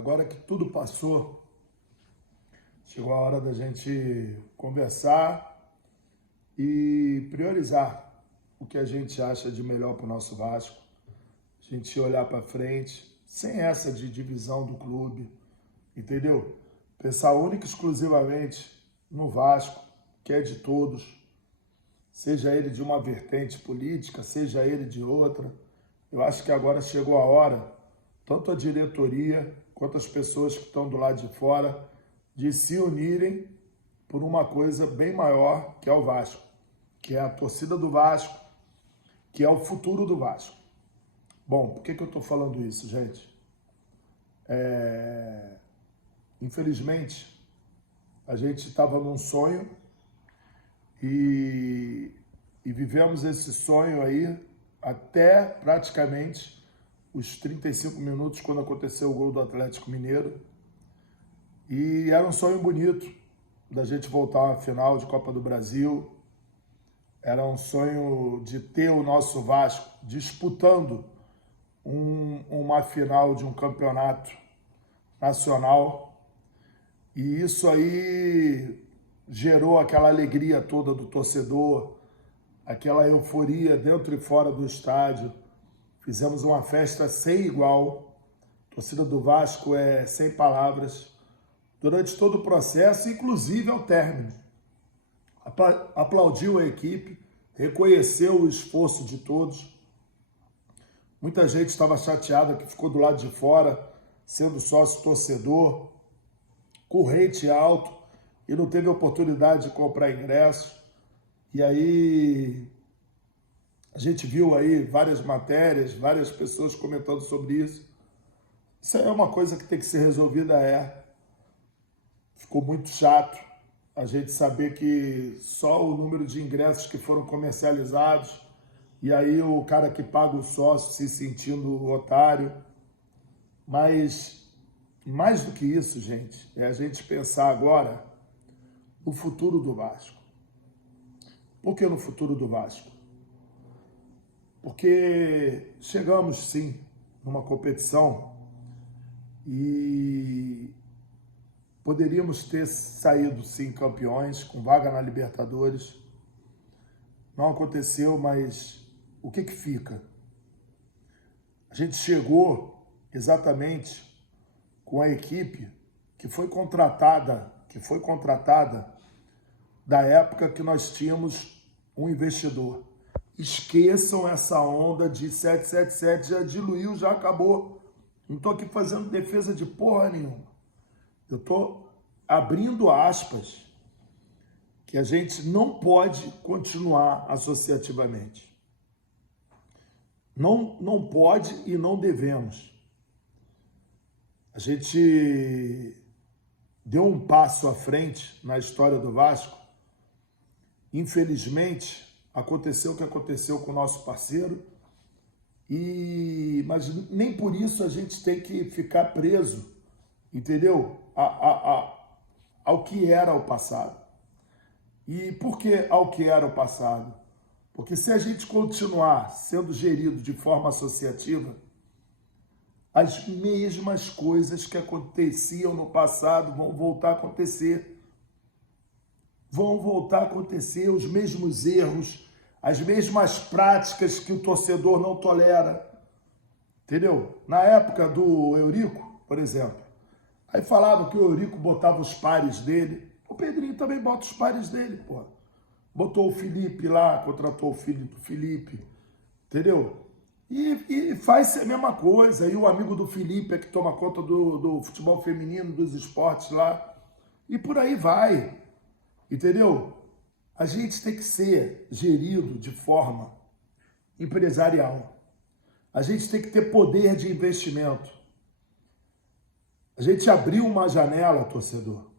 agora que tudo passou, chegou a hora da gente conversar e priorizar o que a gente acha de melhor para o nosso Vasco. A gente olhar para frente, sem essa de divisão do clube, entendeu? Pensar única e exclusivamente no Vasco, que é de todos, seja ele de uma vertente política, seja ele de outra. Eu acho que agora chegou a hora, tanto a diretoria quanto as pessoas que estão do lado de fora, de se unirem por uma coisa bem maior, que é o Vasco, que é a torcida do Vasco, que é o futuro do Vasco. Bom, por que eu estou falando isso, gente? Infelizmente, a gente estava num sonho e vivemos esse sonho aí até praticamente os 35 minutos quando aconteceu o gol do Atlético Mineiro. E era um sonho bonito da gente voltar à final de Copa do Brasil. Era um sonho de ter o nosso Vasco disputando uma final de um campeonato nacional. E isso aí gerou aquela alegria toda do torcedor, aquela euforia dentro e fora do estádio. Fizemos uma festa sem igual. A torcida do Vasco é sem palavras. Durante todo o processo, inclusive ao término. Aplaudiu a equipe, reconheceu o esforço de todos. Muita gente estava chateada que ficou do lado de fora, sendo sócio torcedor, com rate alto, e não teve oportunidade de comprar ingresso. E aí a gente viu aí várias matérias, várias pessoas comentando sobre isso. Isso é uma coisa que tem que ser resolvida, Ficou muito chato a gente saber que só o número de ingressos que foram comercializados, e aí o cara que paga o sócio se sentindo otário. Mas mais do que isso, gente, é a gente pensar agora no futuro do Vasco. Por que no futuro do Vasco? Porque chegamos, sim, numa competição e poderíamos ter saído, sim, campeões, com vaga na Libertadores. Não aconteceu, mas o que fica? A gente chegou exatamente com a equipe que foi contratada da época que nós tínhamos um investidor. Esqueçam essa onda de 777, já diluiu, já acabou. Não estou aqui fazendo defesa de porra nenhuma. Eu estou abrindo aspas que a gente não pode continuar associativamente. Não pode e não devemos. A gente deu um passo à frente na história do Vasco. Infelizmente, aconteceu o que aconteceu com o nosso parceiro, mas nem por isso a gente tem que ficar preso, entendeu? Ao que era o passado. E por que ao que era o passado? Porque se a gente continuar sendo gerido de forma associativa, as mesmas coisas que aconteciam no passado vão voltar a acontecer. Vão voltar a acontecer os mesmos erros, as mesmas práticas que o torcedor não tolera. Entendeu? Na época do Eurico, por exemplo, aí falavam que o Eurico botava os pares dele. O Pedrinho também bota os pares dele, pô. Botou o Felipe lá, contratou o filho do Felipe, entendeu? E faz a mesma coisa. E o amigo do Felipe é que toma conta do futebol feminino, dos esportes lá. E por aí vai, entendeu? A gente tem que ser gerido de forma empresarial. A gente tem que ter poder de investimento. A gente abriu uma janela, torcedor.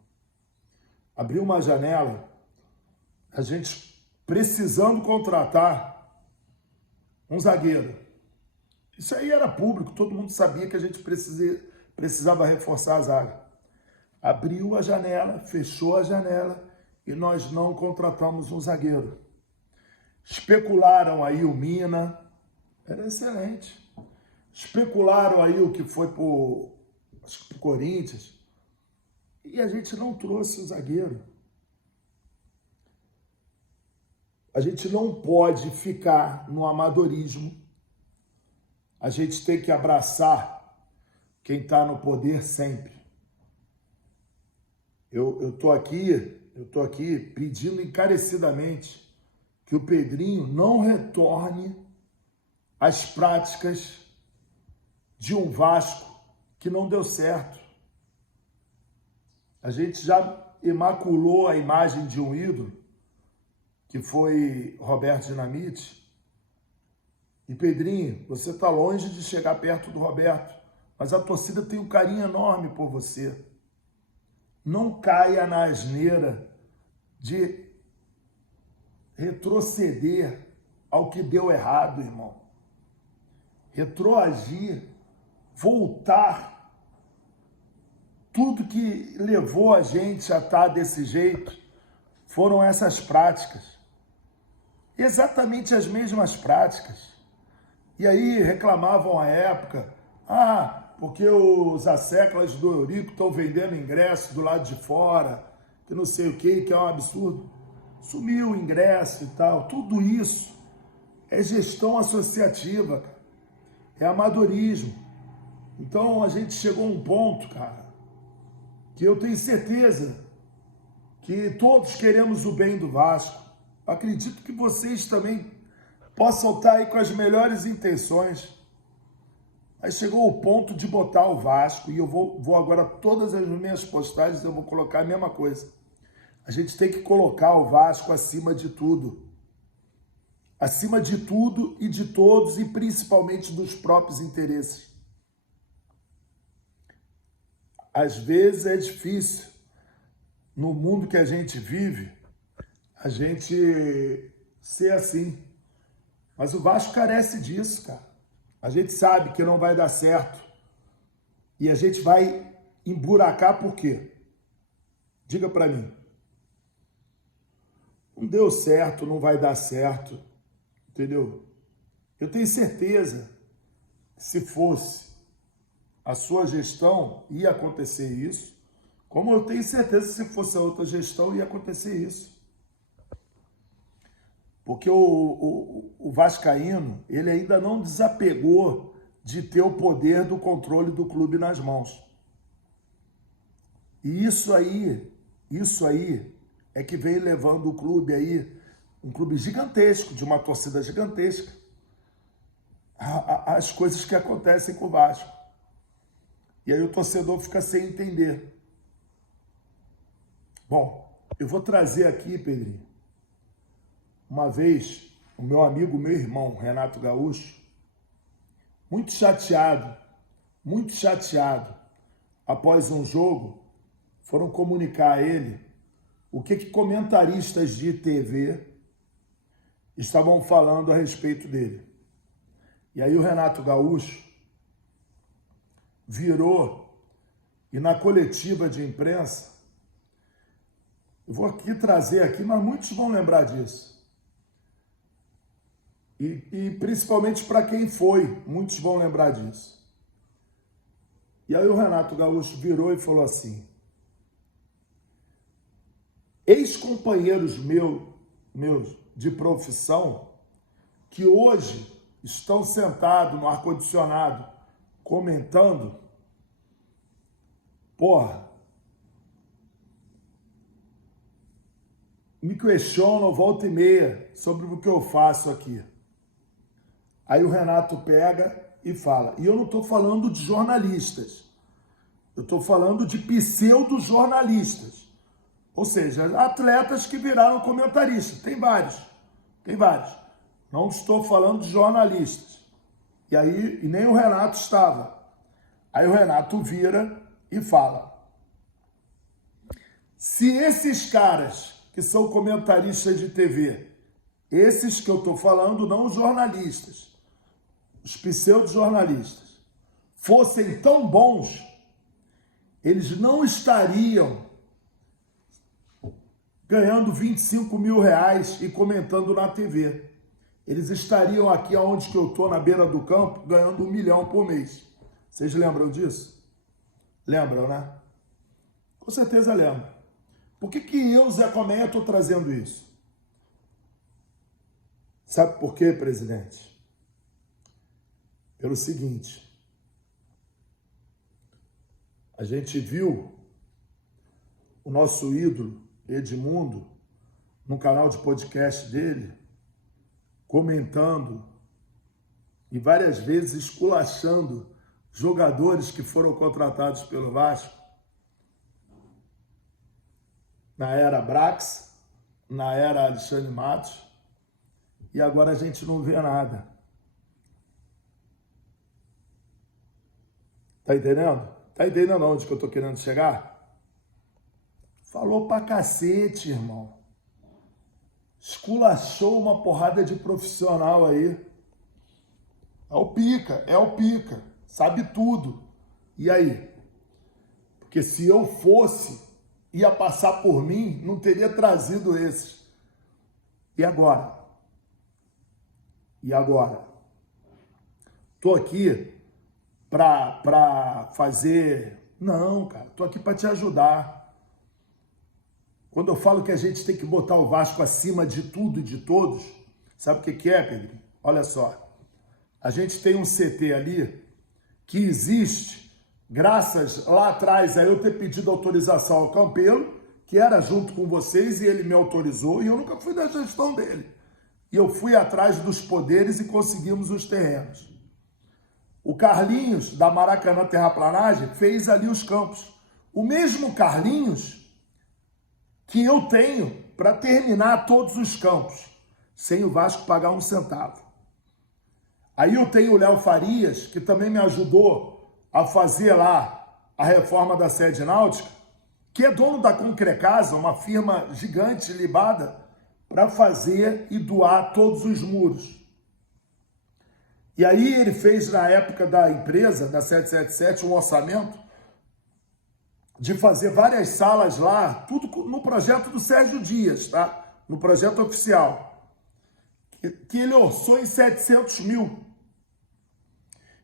Abriu uma janela, a gente precisando contratar um zagueiro. Isso aí era público, todo mundo sabia que a gente precisava reforçar a zaga. Abriu a janela, fechou a janela e nós não contratamos um zagueiro. Especularam aí o Mina, era excelente. Especularam aí o que foi pro acho que para o Corinthians, e a gente não trouxe o zagueiro. A gente não pode ficar no amadorismo. A gente tem que abraçar quem está no poder sempre. Eu tô aqui pedindo encarecidamente que o Pedrinho não retorne às práticas de um Vasco que não deu certo. A gente já imaculou a imagem de um ídolo, que foi Roberto Dinamite. E Pedrinho, você está longe de chegar perto do Roberto, mas a torcida tem um carinho enorme por você. Não caia na asneira de retroceder ao que deu errado, irmão. Retroagir, voltar. Tudo que levou a gente a estar desse jeito foram essas práticas. Exatamente as mesmas práticas. E aí reclamavam à época, porque os asseclas do Eurico estão vendendo ingresso do lado de fora, que não sei o que é um absurdo. Sumiu o ingresso e tal. Tudo isso é gestão associativa, é amadorismo. Então a gente chegou a um ponto, cara, que eu tenho certeza que todos queremos o bem do Vasco. Acredito que vocês também possam estar aí com as melhores intenções. Aí chegou o ponto de botar o Vasco, e eu vou agora, todas as minhas postagens, eu vou colocar a mesma coisa. A gente tem que colocar o Vasco acima de tudo. Acima de tudo e de todos, e principalmente dos próprios interesses. Às vezes é difícil, no mundo que a gente vive, a gente ser assim. Mas o Vasco carece disso, cara. A gente sabe que não vai dar certo. E a gente vai emburacar por quê? Diga pra mim. Não deu certo, não vai dar certo. Entendeu? Eu tenho certeza que se fosse a sua gestão, ia acontecer isso. Como eu tenho certeza que se fosse a outra gestão, ia acontecer isso. Porque o vascaíno, ele ainda não desapegou de ter o poder do controle do clube nas mãos. E isso aí é que vem levando o clube aí, um clube gigantesco, de uma torcida gigantesca, as coisas que acontecem com o Vasco. E aí o torcedor fica sem entender. Bom, eu vou trazer aqui, Pedrinho, uma vez, o meu amigo, meu irmão, Renato Gaúcho, muito chateado, após um jogo, foram comunicar a ele o que comentaristas de TV estavam falando a respeito dele. E aí o Renato Gaúcho virou, e na coletiva de imprensa, eu vou aqui trazer aqui, mas muitos vão lembrar disso. E principalmente para quem foi, muitos vão lembrar disso. E aí o Renato Gaúcho virou e falou assim: ex-companheiros meus de profissão, que hoje estão sentados no ar-condicionado comentando, me questionam volta e meia sobre o que eu faço aqui. Aí o Renato pega e fala, e eu não estou falando de jornalistas, eu estou falando de pseudo-jornalistas, ou seja, atletas que viraram comentaristas, tem vários, não estou falando de jornalistas. E aí, e nem o Renato estava. Aí o Renato vira e fala: se esses caras que são comentaristas de TV, esses que eu estou falando, não os jornalistas, os pseudo-jornalistas, fossem tão bons, eles não estariam ganhando 25 mil reais e comentando na TV. Eles estariam aqui onde que eu estou, na beira do campo, ganhando 1 milhão por mês. Vocês lembram disso? Lembram, né? Com certeza lembram. Por que eu, Zé Colmeia, estou trazendo isso? Sabe por quê, presidente? Pelo seguinte, a gente viu o nosso ídolo, Edmundo, no canal de podcast dele, comentando e várias vezes esculachando jogadores que foram contratados pelo Vasco na era Brax, na era Alexandre Matos, e agora a gente não vê nada. Tá entendendo? Tá entendendo onde que eu tô querendo chegar? Falou pra cacete, irmão. Esculachou uma porrada de profissional aí. É o pica, sabe tudo. E aí? Porque se eu fosse, ia passar por mim, não teria trazido esses. E agora? E agora? Tô aqui pra fazer... Não, cara, tô aqui pra te ajudar. Quando eu falo que a gente tem que botar o Vasco acima de tudo e de todos, sabe o que é, Pedro? Olha só. A gente tem um CT ali que existe graças lá atrás a eu ter pedido autorização ao Campelo, que era junto com vocês, e ele me autorizou, e eu nunca fui da gestão dele. E eu fui atrás dos poderes e conseguimos os terrenos. O Carlinhos, da Maracanã Terraplanagem, fez ali os campos. O mesmo Carlinhos que eu tenho para terminar todos os campos, sem o Vasco pagar um centavo. Aí eu tenho o Léo Farias, que também me ajudou a fazer lá a reforma da sede náutica, que é dono da Concrecasa, uma firma gigante libada, para fazer e doar todos os muros. E aí ele fez, na época da empresa, da 777, um orçamento de fazer várias salas lá, tudo no projeto do Sérgio Dias, tá? No projeto oficial, que ele orçou em 700 mil.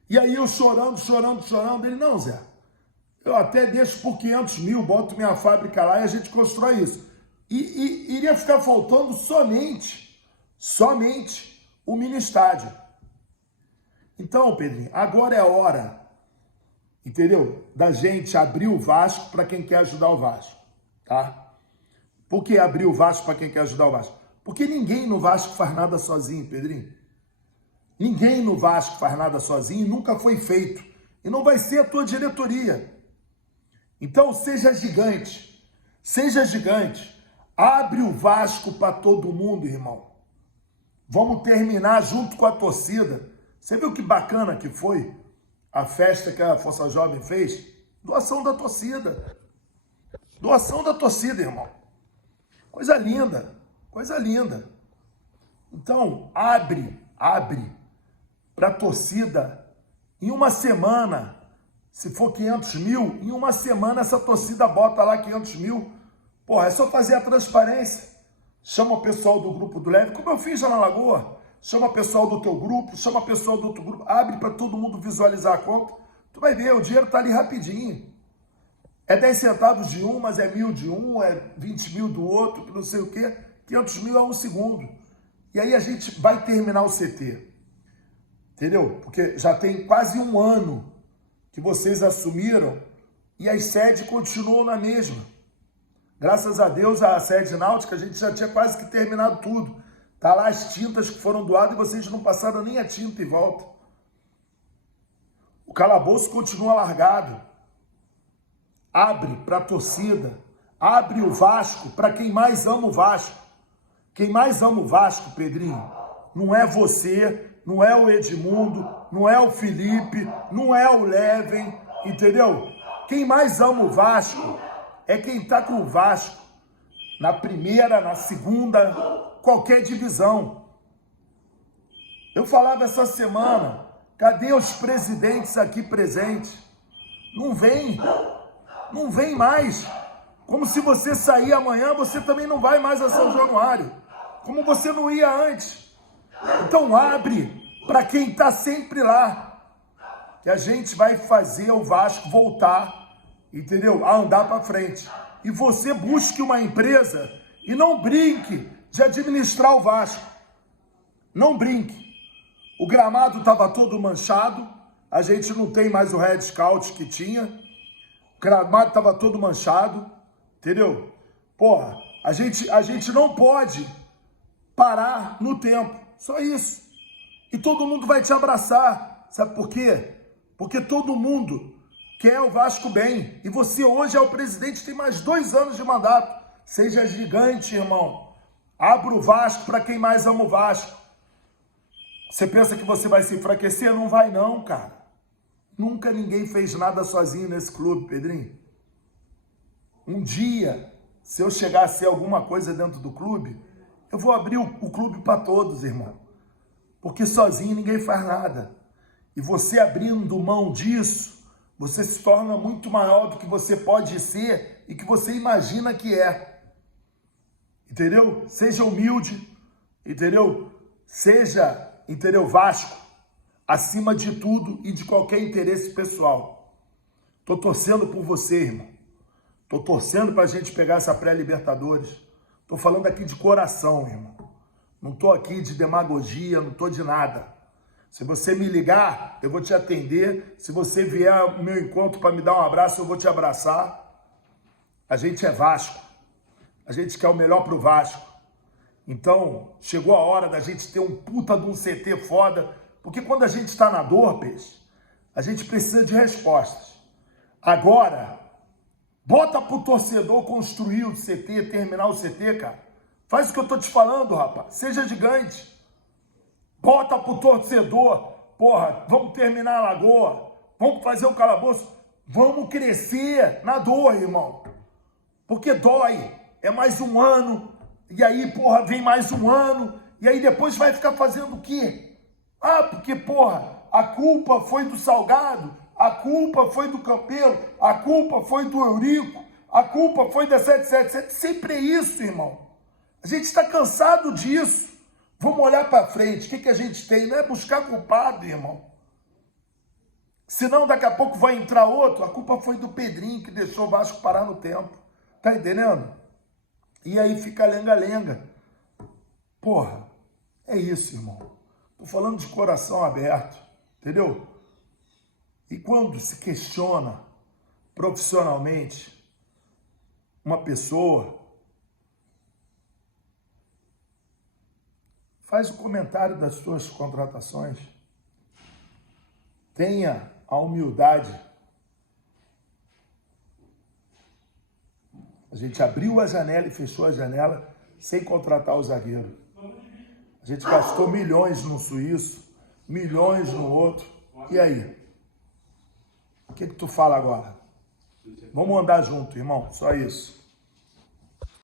E aí eu chorando, ele, não, Zé, eu até deixo por 500 mil, boto minha fábrica lá e a gente constrói isso. E iria ficar faltando somente o mini estádio. Então, Pedrinho, agora é a hora, entendeu? Da gente abrir o Vasco para quem quer ajudar o Vasco, tá? Por que abrir o Vasco para quem quer ajudar o Vasco? Porque ninguém no Vasco faz nada sozinho, Pedrinho. Ninguém no Vasco faz nada sozinho, nunca foi feito. E não vai ser a tua diretoria. Então, seja gigante. Seja gigante. Abre o Vasco para todo mundo, irmão. Vamos terminar junto com a torcida. Você viu que bacana que foi a festa que a Força Jovem fez? Doação da torcida. Doação da torcida, irmão. Coisa linda. Coisa linda. Então, abre para a torcida. Em uma semana, se for 500 mil, em uma semana essa torcida bota lá 500 mil. Porra, é só fazer a transparência. Chama o pessoal do grupo do Leve, como eu fiz já na Lagoa. Chama o pessoal do teu grupo, chama o pessoal do outro grupo. Abre para todo mundo visualizar a conta. Tu vai ver, o dinheiro tá ali rapidinho. É 10 centavos de um, mas é 1.000 de um, é 20 mil do outro, não sei o quê. 500 mil é um segundo. E aí a gente vai terminar o CT. Entendeu? Porque já tem quase um ano que vocês assumiram e as sedes continuam na mesma. Graças a Deus, a sede náutica, a gente já tinha quase que terminado tudo. Tá lá as tintas que foram doadas e vocês não passaram nem a tinta e volta. O calabouço continua largado. Abre para a torcida. Abre o Vasco para quem mais ama o Vasco. Quem mais ama o Vasco, Pedrinho, não é você, não é o Edmundo, não é o Felipe, não é o Leven, entendeu? Quem mais ama o Vasco é quem tá com o Vasco na primeira, na segunda, qualquer divisão. Eu falava essa semana, cadê os presidentes aqui presentes? Não vem mais. Como se você sair amanhã, você também não vai mais a São Januário. Como você não ia antes. Então abre para quem está sempre lá. Que a gente vai fazer o Vasco voltar entendeu? A andar para frente. E você busque uma empresa e não brinque de administrar o Vasco. Não brinque. O gramado estava todo manchado, a gente não tem mais o Red Scout que tinha. O gramado estava todo manchado, entendeu? Porra, a gente não pode parar no tempo, só isso. E todo mundo vai te abraçar, sabe por quê? Porque todo mundo quer o Vasco bem. E você hoje é o presidente, tem mais 2 anos de mandato. Seja gigante, irmão. Abra o Vasco para quem mais ama o Vasco. Você pensa que você vai se enfraquecer? Não vai não, cara. Nunca ninguém fez nada sozinho nesse clube, Pedrinho. Um dia, se eu chegar a ser alguma coisa dentro do clube, eu vou abrir o clube para todos, irmão. Porque sozinho ninguém faz nada. E você abrindo mão disso, você se torna muito maior do que você pode ser e que você imagina que é. Entendeu? Seja humilde, entendeu? Seja, entendeu, Vasco, acima de tudo e de qualquer interesse pessoal. Tô torcendo por você, irmão. Tô torcendo pra gente pegar essa pré-Libertadores. Tô falando aqui de coração, irmão. Não tô aqui de demagogia, não tô de nada. Se você me ligar, eu vou te atender. Se você vier ao meu encontro para me dar um abraço, eu vou te abraçar. A gente é Vasco. A gente quer o melhor pro Vasco. Então, chegou a hora da gente ter um puta de um CT foda. Porque quando a gente está na dor, peixe, a gente precisa de respostas. Agora, bota pro torcedor construir o CT, terminar o CT, cara. Faz o que eu tô te falando, rapaz. Seja gigante. Bota pro torcedor. Porra, vamos terminar a Lagoa. Vamos fazer o calabouço. Vamos crescer na dor, irmão. Porque dói. É mais um ano. E aí, porra, vem mais um ano. E aí depois vai ficar fazendo o quê? Ah, porque, porra, a culpa foi do Salgado. A culpa foi do Campelo. A culpa foi do Eurico. A culpa foi da 777. Sempre é isso, irmão. A gente está cansado disso. Vamos olhar para frente. O que a gente tem? Não é buscar culpado, irmão. Senão daqui a pouco vai entrar outro. A culpa foi do Pedrinho que deixou o Vasco parar no tempo. Tá entendendo? E aí fica lenga-lenga. Porra, é isso, irmão. Tô falando de coração aberto. Entendeu? E quando se questiona profissionalmente uma pessoa, faz o comentário das suas contratações. Tenha a humildade. A gente abriu a janela e fechou a janela sem contratar o zagueiro. A gente gastou milhões no suíço, milhões no outro. E aí? O que tu fala agora? Vamos andar junto, irmão. Só isso.